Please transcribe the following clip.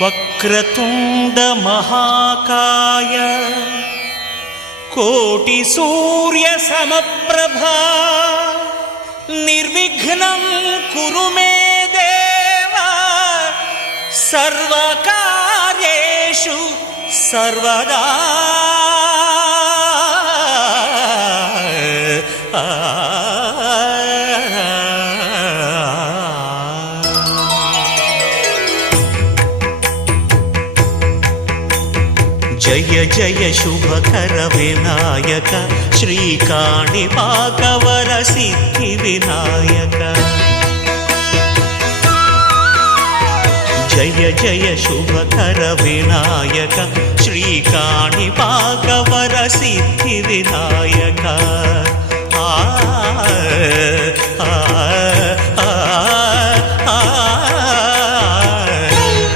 వక్రతుండ మహాకాయ కోటి సూర్య సమప్రభా నిర్విఘ్నం కురు మే దేవ సర్వకార్యేషు సర్వదా. జయ జయ శుభకర వినాయక శ్రీకాణిపాకవర సిద్ధి వినాయక. జయ జయ శుభకర వినాయక శ్రీకాణిపాకవర సిద్ధి వినాయక. ఆ ఆ ఆ